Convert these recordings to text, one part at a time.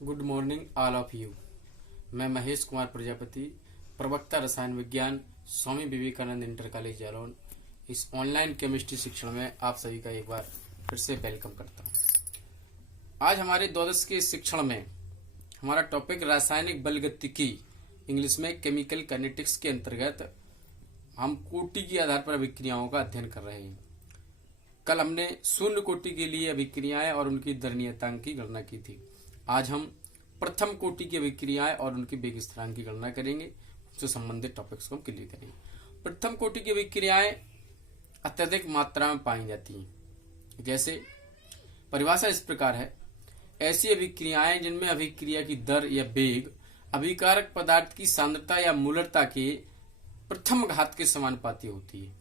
Good morning all of you. मैं महेश कुमार प्रजापति, प्रवक्ता रसायन विज्ञान, स्वामी विवेकानंद इंटर कॉलेज जालौन। इस ऑनलाइन केमिस्ट्री शिक्षण में आप सभी का एक बार फिर से वेलकम करता हूं। आज हमारे द्वादश के शिक्षण में हमारा टॉपिक रासायनिक बलगतिकी, इंग्लिश में केमिकल काइनेटिक्स के अंतर्गत हम कोटि के आधार पर अभिक्रियाओं का अध्ययन कर रहे हैं। कल हमने शून्य कोटि के लिए अभिक्रियाएं और उनकी दरनीयतांक की गणना की थी। आज हम प्रथम कोटि की अभिक्रियाएं और उनकी वेग स्थिरांक की गणना करेंगे, उससे संबंधित टॉपिक्स को हम क्लियर करेंगे। प्रथम कोटि की अभिक्रियाएं अत्यधिक मात्रा में पाई जाती हैं। जैसे परिभाषा इस प्रकार है: ऐसी अभिक्रियाएं जिनमें अभिक्रिया की दर या वेग अभिकारक पदार्थ की सांद्रता या मूलरता के प्रथम घात के समानुपाती होती है।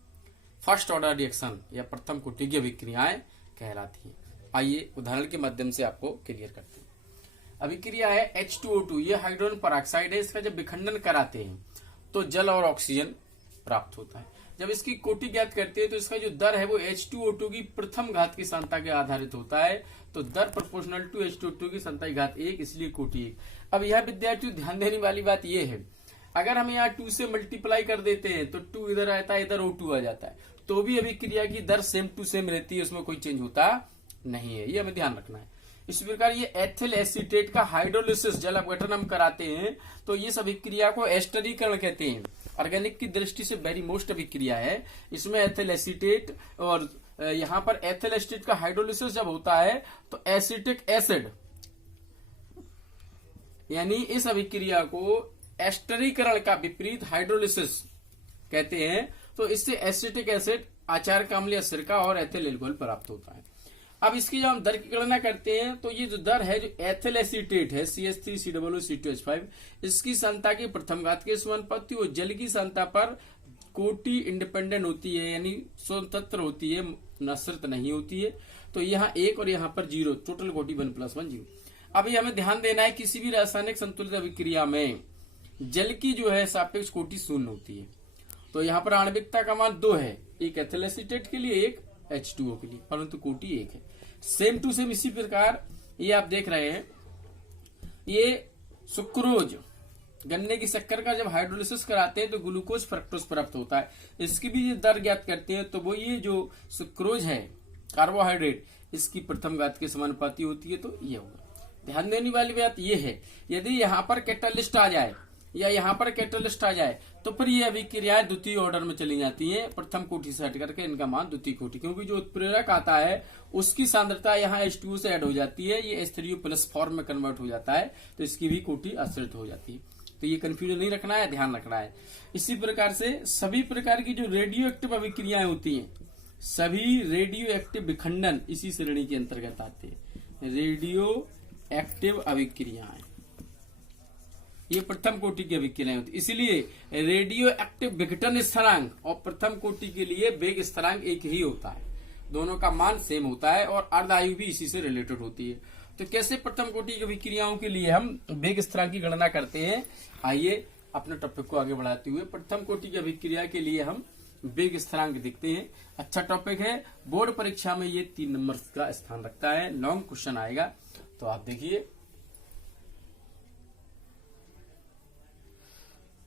फर्स्ट ऑर्डर रिएक्शन या प्रथम कोटि की अभिक्रियाएं कहलाती हैं। आइए उदाहरण के माध्यम से आपको क्लियर करते हैं। अभिक्रिया है H2O2, ये हाइड्रोजन पेरोक्साइड है। इसका जब विखंडन कराते हैं तो जल और ऑक्सीजन प्राप्त होता है। जब इसकी कोटि ज्ञात करते हैं तो इसका जो दर है वो H2O2 की प्रथम घात की सांद्रता के आधारित होता है। तो दर प्रोपोर्शनल टू H2O2 की सांद्रता की घात 1, इसलिए कोटि 1। अब यह विद्यार्थियों ध्यान देने वाली बात यह है, अगर हम यहाँ 2 से मल्टीप्लाई कर देते हैं तो 2 इधर आता है, इधर O2 आ जाता है, तो भी अभिक्रिया की दर सेम टू सेम रहती है, उसमें कोई चेंज होता नहीं है। ये हमें ध्यान रखना है। इस प्रकार ये एथिल एसीटेट का हाइड्रोलिसिस जल अपघटन हम कराते हैं तो इस अभिक्रिया को एस्टरीकरण कहते हैं। ऑर्गेनिक की दृष्टि से वेरी मोस्ट अभिक्रिया है। इसमें एथिल एसीटेट और यहाँ पर एथिल एसीटेट का हाइड्रोलिसिस जब होता है तो एसिटिक एसिड, यानी इस अभिक्रिया को एस्टरीकरण का विपरीत हाइड्रोलिसिस कहते हैं। तो इससे एसिटिक एसिड, आचार्य अम्ल, सिरका और एथिल एल्कोहल प्राप्त होता है। अब इसकी जब हम दर की गणना करते हैं तो ये जो दर है, जो एथिल एसीटेट है CH3COO2H5, इसकी सांद्रता की प्रथम घात के समानुपाती वो जल की सांद्रता पर कोटि इंडिपेंडेंट होती है, यानी स्वतंत्र होती है, नश्रित नहीं होती है। तो यहाँ 1 और यहाँ पर 0, टोटल कोटि 1+1 0। अब ये हमें ध्यान देना है, किसी भी रासायनिक संतुलित अभिक्रिया में जल की जो है सापेक्ष कोटि 0 होती है। तो यहाँ पर आणविकता का मान 2 है, एक एथिल एसीटेट के लिए, एक H2O के लिए, परंतु कोटि 1 है। सेम टू सेम इसी प्रकार ये आप देख रहे हैं, ये सुक्रोज, गन्ने की शक्कर का जब हाइड्रोलिसिस कराते हैं तो ग्लूकोज फ्रक्टोज प्राप्त होता है। इसकी भी दर ज्ञात करते हैं तो वो ये जो सुक्रोज है कार्बोहाइड्रेट, इसकी प्रथम घात के समानुपाती होती है। तो ये होगा। ध्यान देने वाली बात ये है, यदि यहाँ पर कैटालिस्ट आ जाए या यहाँ पर कैटालिस्ट आ जाए तो फिर ये अभिक्रियाएं द्वितीय ऑर्डर में चली जाती हैं, प्रथम कोटि से हट करके इनका मान द्वितीय कोटि, क्योंकि जो उत्प्रेरक आता है उसकी सांद्रता यहाँ H2O से ऐड हो जाती है, ये H3O+ फॉर्म में कन्वर्ट हो जाता है, तो इसकी भी कोटि आश्रित हो जाती है। तो ये कंफ्यूजन नहीं रखना है, ध्यान रखना है। इसी प्रकार से सभी प्रकार की जो रेडियो एक्टिव अभिक्रियाएं होती हैं, सभी रेडियो एक्टिव विखंडन इसी श्रेणी के अंतर्गत आते हैं। रेडियो एक्टिव अभिक्रियाएं ये प्रथम कोटि की अभिक्रियाएं होती, इसलिए रेडियो एक्टिव विघटन स्थिरांक और प्रथम कोटि के लिए वेग स्थिरांक एक ही होता है, दोनों का मान सेम होता है और अर्धायु भी इसी से रिलेटेड होती है। तो कैसे प्रथम कोटि की अभिक्रियाओं के लिए हम वेग स्थिरांक की गणना करते हैं, आइए अपने टॉपिक को आगे बढ़ाते हुए प्रथम कोटि की अभिक्रिया के लिए हम वेग स्थिरांक देखते हैं। अच्छा टॉपिक है, बोर्ड परीक्षा में ये 3 नंबर का स्थान रखता है, लॉन्ग क्वेश्चन आएगा। तो आप देखिए,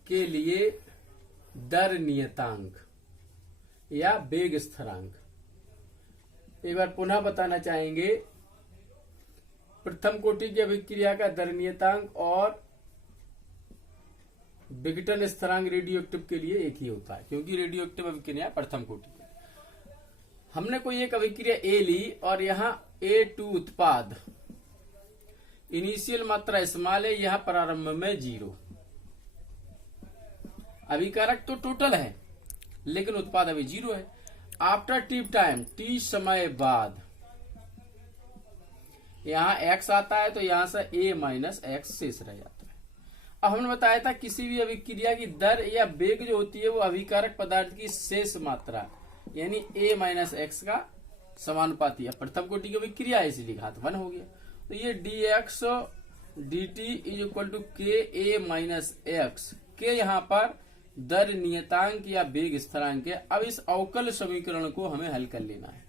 के लिए दर नियतांक या वेग स्थिरांक एक बार पुनः बताना चाहेंगे। प्रथम कोटि की अभिक्रिया का दर नियतांक और विघटन स्थिरांक रेडियो एक्टिव के लिए एक ही होता है, क्योंकि रेडियो एक्टिव अभिक्रिया प्रथम कोटि की। हमने कोई एक अभिक्रिया A ली और यहाँ A2 उत्पाद, इनिशियल मात्रा स्मॉल है, यहाँ प्रारंभ में 0। अभिकारक तो टोटल है लेकिन उत्पाद अभी 0 है। आफ्टर टी टाइम, T समय बाद यहाँ X आता है तो यहां से A-X शेष रह जाता है। अब हमने बताया था किसी भी अभिक्रिया की दर या वेग जो होती है वो अभिकारक पदार्थ की शेष मात्रा यानी A-X का समानुपाती है। प्रथम कोटि की अभिक्रिया है इसलिए घात 1 हो गया। तो ये dx dt = Ka-X, के यहाँ पर दर नियतांक या वेग स्थिरांक है। अब इस अवकल समीकरण को हमें हल कर लेना है।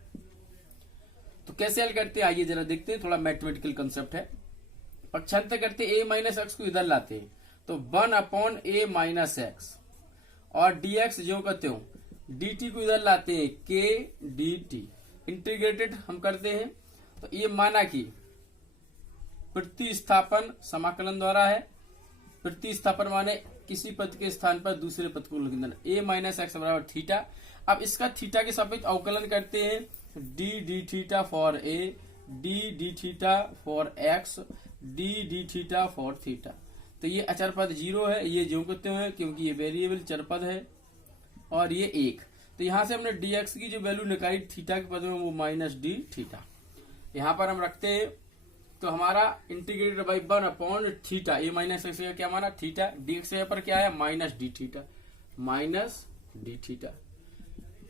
तो कैसे हल करते हैं आइए जरा देखते हैं। थोड़ा मैथमेटिकल कंसेप्ट है। पक्षांतर करते ए माइनस एक्स को इधर लाते हैं तो 1/a माइनस एक्स, और dx जो कहते हो dt को इधर लाते हैं k dt, इंटीग्रेटेड हम करते हैं तो ये माना कि प्रतिस्थापन समाकलन द्वारा है। प्रतिस्थापन माने किसी पद के स्थान पर दूसरे पद को लिख देना, a माइनस एक्स बराबर थीटा। अब इसका थीटा के सापेक्ष अवकलन करते हैं, d d theta for a, d d theta for x, d d theta for theta. तो ये अचर पद 0 है, ये जो कहते हैं क्योंकि ये वेरिएबल चर पद है, और ये 1। तो यहां से हमने dx की जो वैल्यू निकाली थीटा के पद में वो माइनस डी थीटा यहां पर हम रखते हैं। तो हमारा इंटीग्रेटेड बाई 1/थीटा, ए माइनस एक्स का क्या माना थीटा, dx यहाँ पर क्या है minus d theta, minus d theta,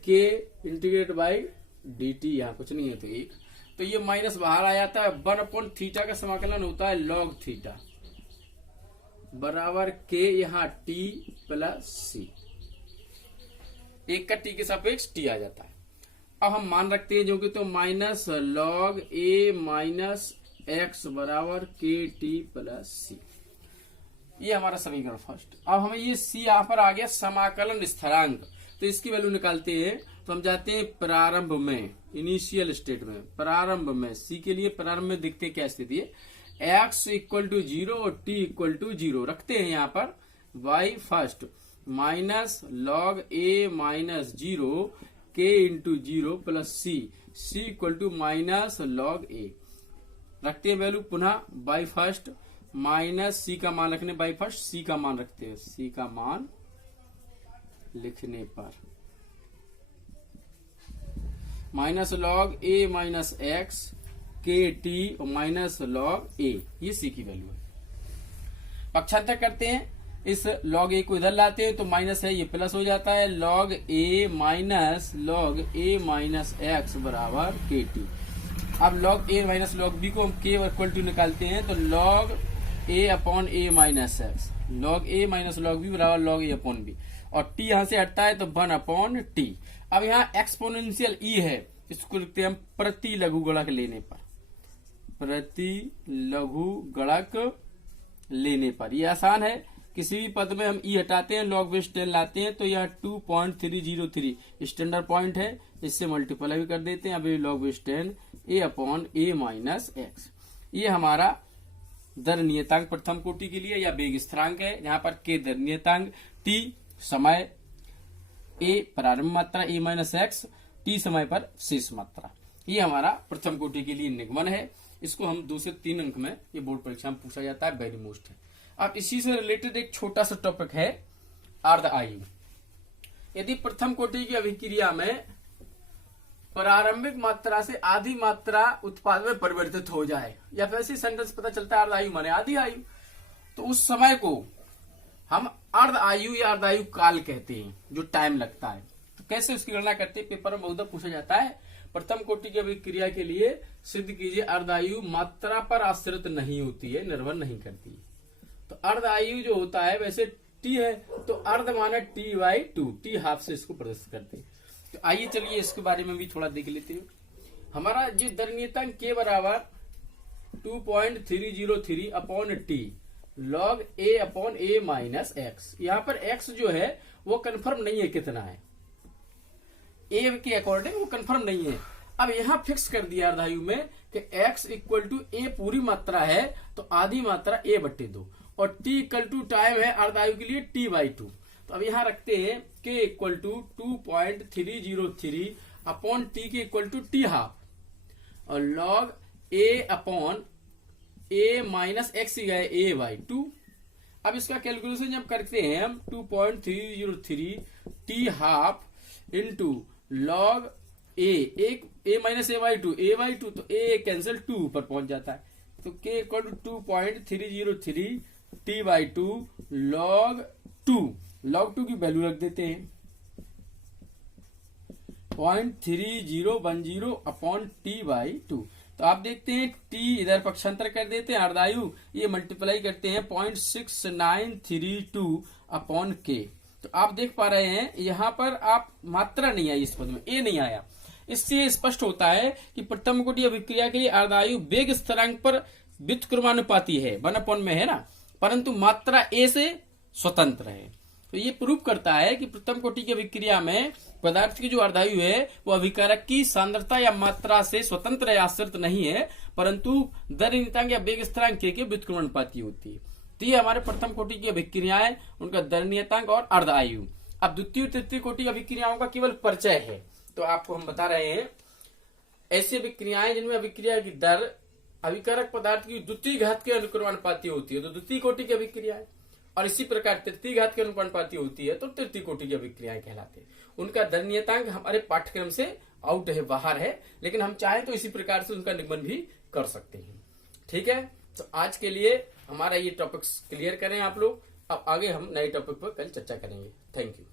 के इंटीग्रेटेड बाई डी टी, यहाँ कुछ नहीं है तो 1। तो ये माइनस बाहर आ जाता है, 1/थीटा का समाकलन होता है लॉग थीटा बराबर के यहाँ टी प्लस सी, एक का टी के सापेक्ष टी आ जाता है। अब हम मान रखते हैं जो कि तो माइनस लॉग ए माइनस एक्स बराबर के टी प्लस सी, ये हमारा समीकरण फर्स्ट। अब हमें ये सी यहाँ पर आ गया समाकलन स्थिरांक, तो इसकी वैल्यू निकालते हैं। तो हम जाते हैं प्रारंभ में, इनिशियल स्टेट में, प्रारंभ में सी के लिए प्रारंभ में दिखते क्या स्थिति है, x इक्वल टू 0 और t इक्वल टू 0 रखते हैं यहाँ पर, y first minus log a minus 0 k into 0 plus c equal to minus log a रखते हैं वैल्यू, पुनः बाई फर्स्ट माइनस सी का मान रखने, बाई फर्स्ट सी का मान रखते हैं, सी का मान लिखने पर माइनस लॉग ए माइनस एक्स के टी और माइनस लॉग ए, ये सी की वैल्यू है। पक्षांतर करते हैं, इस लॉग ए को इधर लाते हैं तो माइनस है, ये प्लस हो जाता है, लॉग ए माइनस एक्स बराबर के टी। अब लॉग ए माइनस लॉग बी को हम के इक्वल टू निकालते हैं, तो लॉग ए अपॉन ए माइनस एक्स, लॉग ए माइनस लॉग बी बराबर लॉग ए अपॉन बी, और टी यहां से हटता है तो 1/t। अब यहाँ एक्सपोनेंशियल ई है, इसको लिखते हैं हम प्रति लघु गुणक लेने पर, प्रति लघु गुणक लेने पर। ये आसान है, किसी भी पद में हम ई हटाते हैं, लॉग बेस 10 लाते हैं तो यह 2.303 स्टैंडर्ड पॉइंट है, इससे मल्टीप्लाई भी कर देते हैं। अब ये लॉग बेस 10 ए अपॉन ए माइनस एक्स, ये हमारा दर नियतांक प्रथम कोटि के लिए या वेग स्थिरांक है। यहाँ पर के दर नियतांक, टी समय, ए प्रारंभ मात्रा ए माइनस एक्स, टी समय पर शेष मात्रा, ये हमारा प्रथम कोटि के लिए निगमन है। इसको हम 2 से 3 अंक में ये बोर्ड परीक्षा में पूछा जाता है, वेरी मोस्ट है। अब इसी से रिलेटेड एक छोटा सा टॉपिक है अर्ध आयु। यदि प्रथम कोटि की अभिक्रिया में प्रारंभिक मात्रा से आधी मात्रा उत्पाद में परिवर्तित हो जाए, या फिर ऐसी सेंटेंस पता चलता है अर्ध आयु माने आधी आयु, तो उस समय को हम अर्ध आयु या अर्ध आयु काल कहते हैं, जो टाइम लगता है। तो कैसे उसकी गणना करते हैं, पेपर में बहुत पूछा जाता है। प्रथम कोटि की अभिक्रिया के लिए सिद्ध कीजिए अर्ध आयु मात्रा पर आश्रित नहीं होती है, निर्भर नहीं करती है। तो अर्ध आयु जो होता है वैसे टी है, तो अर्ध माना t/2, टी हाफ से इसको प्रदर्शित करते हैं। तो आइए चलिए इसके बारे में भी थोड़ा देख लेते हैं। हमारा जो दर नियतांक के बराबर 2.303 अपॉन टी लॉग ए अपॉन ए माइनस एक्स, यहाँ पर एक्स जो है वो कंफर्म नहीं है कितना है, ए के अकॉर्डिंग वो कंफर्म नहीं है। अब यहाँ फिक्स कर दिया अर्धायु में कि x इक्वल टू ए पूरी मात्रा है तो आधी मात्रा a/2, और t इक्वल टू टाइम है अर्धायु के लिए t/2। तो अब यहाँ रखते हैं k equal to 2.303 upon t के इक्वल टू t हाफ, और log a upon a minus x गए a/2। अब इसका कैलकुलेशन जब करते हैं हम 2.303 t half into log a minus a/2 तो a कैंसिल 2 पर पहुंच जाता है, तो k equal to 2.303 t/2 log 2 की वैल्यू रख देते हैं 0.3010 अपॉन t/2। तो आप देखते हैं t इधर पक्षांतर कर देते हैं अर्धायु, ये मल्टीप्लाई करते हैं 0.6932 अपॉन k। तो आप देख पा रहे हैं यहाँ पर आप मात्रा नहीं आई, इस पद में ए नहीं आया। इससे स्पष्ट होता है कि प्रथम कोटि अभिक्रिया के लिए अर्धायु वेग स्थिरांक पर व्युत्क्रमानुपाती है, 1/n में है ना, परंतु मात्रा ए से स्वतंत्र है। तो ये प्रूव करता है कि प्रथम कोटि की अभिक्रिया में पदार्थ की जो अर्धायु है वो अभिकारक की सांद्रता या मात्रा से स्वतंत्र या आश्रित नहीं है, परंतु दर नियतांक या वेग स्थिरांक के व्युत्क्रमानुपाती होती है। तो ये हमारे प्रथम कोटि की अभिक्रियाएं, उनका दर नियतांक और अर्धायु। अब द्वितीय तृतीय कोटि अभिक्रियाओं का केवल परिचय है, तो आपको हम बता रहे हैं ऐसी अभिक्रियाएं जिनमें अभिक्रिया की दर अभिकारक पदार्थ की द्वितीय घात के अनुक्रमानुपाती होती है, तो द्वितीय कोटि की अभिक्रिया है। और इसी प्रकार तृतीय घात के अनुपाती होती है तो तृतीय कोटि की अभिक्रियाएं कहलाती है। उनका दर नियतांक हमारे पाठ्यक्रम से आउट है, बाहर है, लेकिन हम चाहें तो इसी प्रकार से उनका निगमन भी कर सकते हैं। ठीक है, तो आज के लिए हमारा ये टॉपिक्स क्लियर करें आप लोग। अब आगे हम नए टॉपिक पर कल चर्चा करेंगे। Thank you.